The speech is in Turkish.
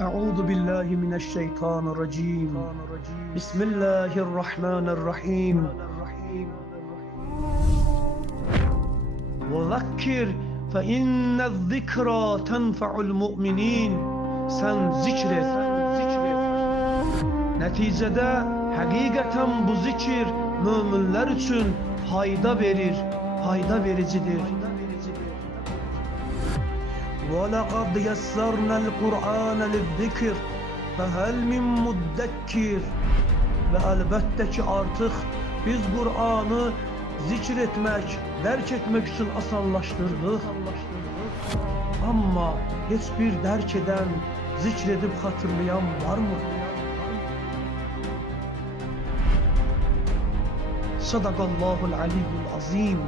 أعوذ بالله من الشيطان الرجيم. بسم الله الرحمن الرحيم. وذكر فإن الذكرى تنفع المؤمنين. Sen zikret. Neticede hakikaten bu zikir müminler için fayda verir, fayda vericidir. وَلَقَدْ يَسَّرْنَا الْقُرْآنَ لِلذِّكِرِ فَهَلْ مِنْ مُدَّكِّرِ. Ve elbette ki artık biz Kur'an'ı zikretmek, derk etmek için asanlaştırdık. Ama hiçbir derk eden, zikredip hatırlayan var mı? Sadakallahul aliyyul azim.